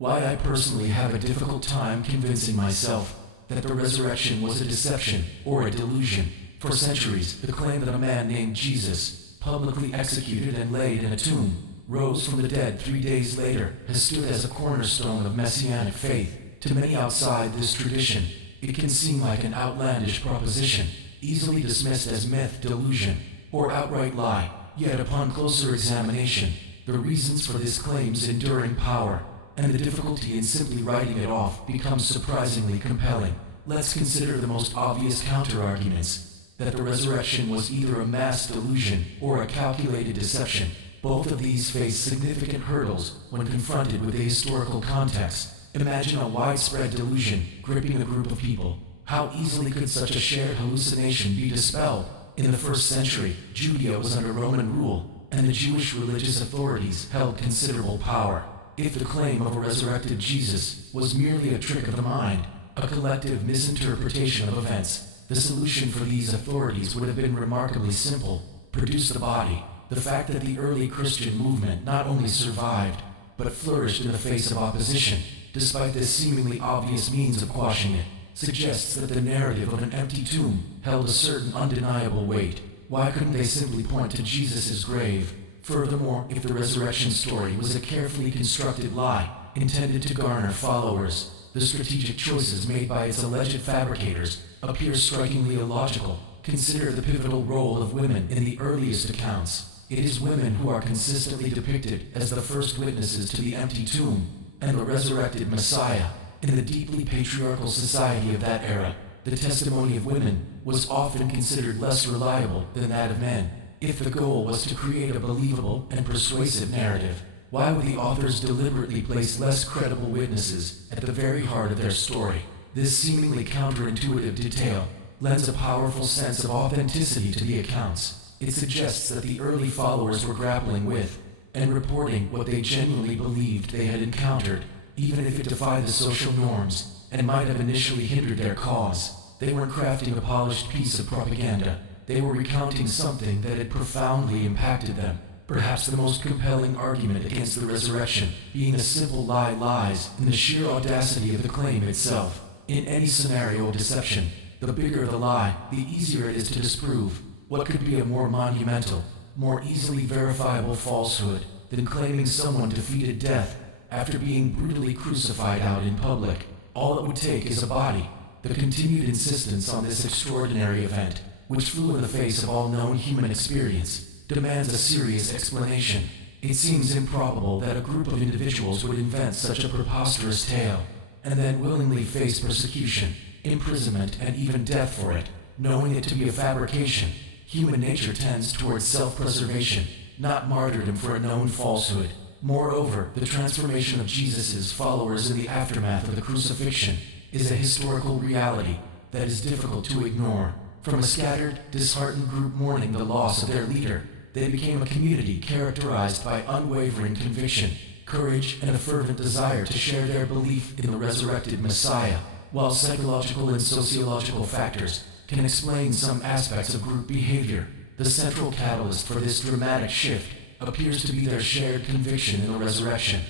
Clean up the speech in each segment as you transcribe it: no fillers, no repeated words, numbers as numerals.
Why I personally have a difficult time convincing myself that the resurrection was a deception or a delusion. For centuries, the claim that a man named Jesus, publicly executed and laid in a tomb, rose from the dead 3 days later, has stood as a cornerstone of messianic faith. To many outside this tradition, it can seem like an outlandish proposition, easily dismissed as myth, delusion, or outright lie. Yet upon closer examination, the reasons for this claim's enduring power and the difficulty in simply writing it off becomes surprisingly compelling. Let's consider the most obvious counter-arguments, that the resurrection was either a mass delusion or a calculated deception. Both of these face significant hurdles when confronted with a historical context. Imagine a widespread delusion gripping a group of people. How easily could such a shared hallucination be dispelled? In the first century, Judea was under Roman rule, and the Jewish religious authorities held considerable power. If the claim of a resurrected Jesus was merely a trick of the mind, a collective misinterpretation of events, the solution for these authorities would have been remarkably simple: produce the body. The fact that the early Christian movement not only survived, but flourished in the face of opposition, despite this seemingly obvious means of quashing it, suggests that the narrative of an empty tomb held a certain undeniable weight. Why couldn't they simply point to Jesus' grave? Furthermore, if the resurrection story was a carefully constructed lie intended to garner followers, the strategic choices made by its alleged fabricators appear strikingly illogical. Consider the pivotal role of women in the earliest accounts. It is women who are consistently depicted as the first witnesses to the empty tomb and the resurrected Messiah. In the deeply patriarchal society of that era, the testimony of women was often considered less reliable than that of men. If the goal was to create a believable and persuasive narrative, why would the authors deliberately place less credible witnesses at the very heart of their story? This seemingly counterintuitive detail lends a powerful sense of authenticity to the accounts. It suggests that the early followers were grappling with and reporting what they genuinely believed they had encountered, even if it defied the social norms and might have initially hindered their cause. They weren't crafting a polished piece of propaganda. They were recounting something that had profoundly impacted them. Perhaps the most compelling argument against the resurrection being a simple lie lies in the sheer audacity of the claim itself. In any scenario of deception, the bigger the lie, the easier it is to disprove. What could be a more monumental, more easily verifiable falsehood than claiming someone defeated death after being brutally crucified out in public? All it would take is a body. The continued insistence on this extraordinary event, which flew in the face of all known human experience, demands a serious explanation. It seems improbable that a group of individuals would invent such a preposterous tale, and then willingly face persecution, imprisonment, and even death for it, knowing it to be a fabrication. Human nature tends towards self-preservation, not martyrdom for a known falsehood. Moreover, the transformation of Jesus' followers in the aftermath of the crucifixion is a historical reality that is difficult to ignore. From a scattered, disheartened group mourning the loss of their leader, they became a community characterized by unwavering conviction, courage, and a fervent desire to share their belief in the resurrected Messiah. While psychological and sociological factors can explain some aspects of group behavior, the central catalyst for this dramatic shift appears to be their shared conviction in the resurrection.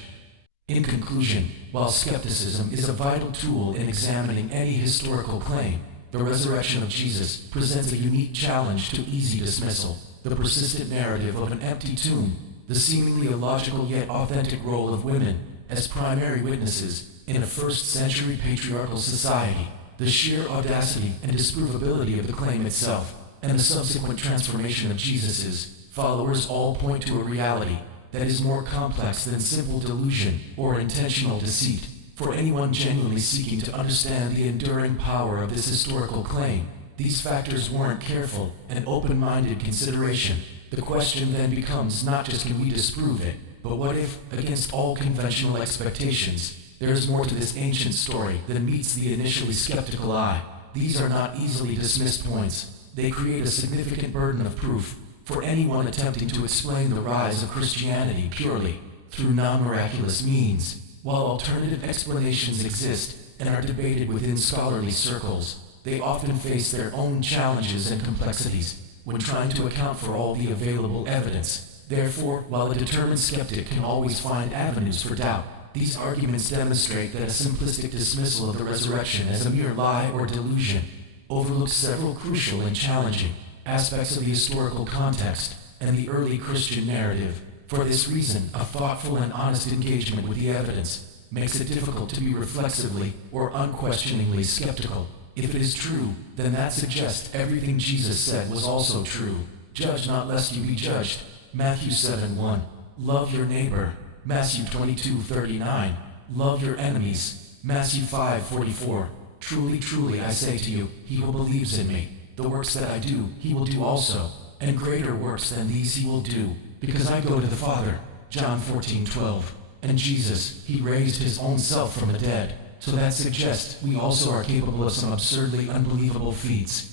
In conclusion, while skepticism is a vital tool in examining any historical claim, the resurrection of Jesus presents a unique challenge to easy dismissal. The persistent narrative of an empty tomb, the seemingly illogical yet authentic role of women as primary witnesses in a first-century patriarchal society, the sheer audacity and disprovability of the claim itself, and the subsequent transformation of Jesus' followers all point to a reality that is more complex than simple delusion or intentional deceit. For anyone genuinely seeking to understand the enduring power of this historical claim, these factors warrant careful and open-minded consideration. The question then becomes not just can we disprove it, but what if, against all conventional expectations, there is more to this ancient story than meets the initially skeptical eye? These are not easily dismissed points. They create a significant burden of proof for anyone attempting to explain the rise of Christianity purely through non-miraculous means. While alternative explanations exist and are debated within scholarly circles, they often face their own challenges and complexities when trying to account for all the available evidence. Therefore, while a determined skeptic can always find avenues for doubt, These arguments demonstrate that a simplistic dismissal of the resurrection as a mere lie or delusion overlooks several crucial and challenging aspects of the historical context and the early Christian narrative. For this reason, a thoughtful and honest engagement with the evidence makes it difficult to be reflexively or unquestioningly skeptical. If it is true, then that suggests everything Jesus said was also true. Judge not lest you be judged. Matthew 7:1. Love your neighbor. Matthew 22:39. Love your enemies. Matthew 5:44. Truly, truly, I say to you, he who believes in me, the works that I do, he will do also, and greater works than these he will do, because I go to the Father. John 14:12. And Jesus, he raised his own self from the dead, so that suggests we also are capable of some absurdly unbelievable feats.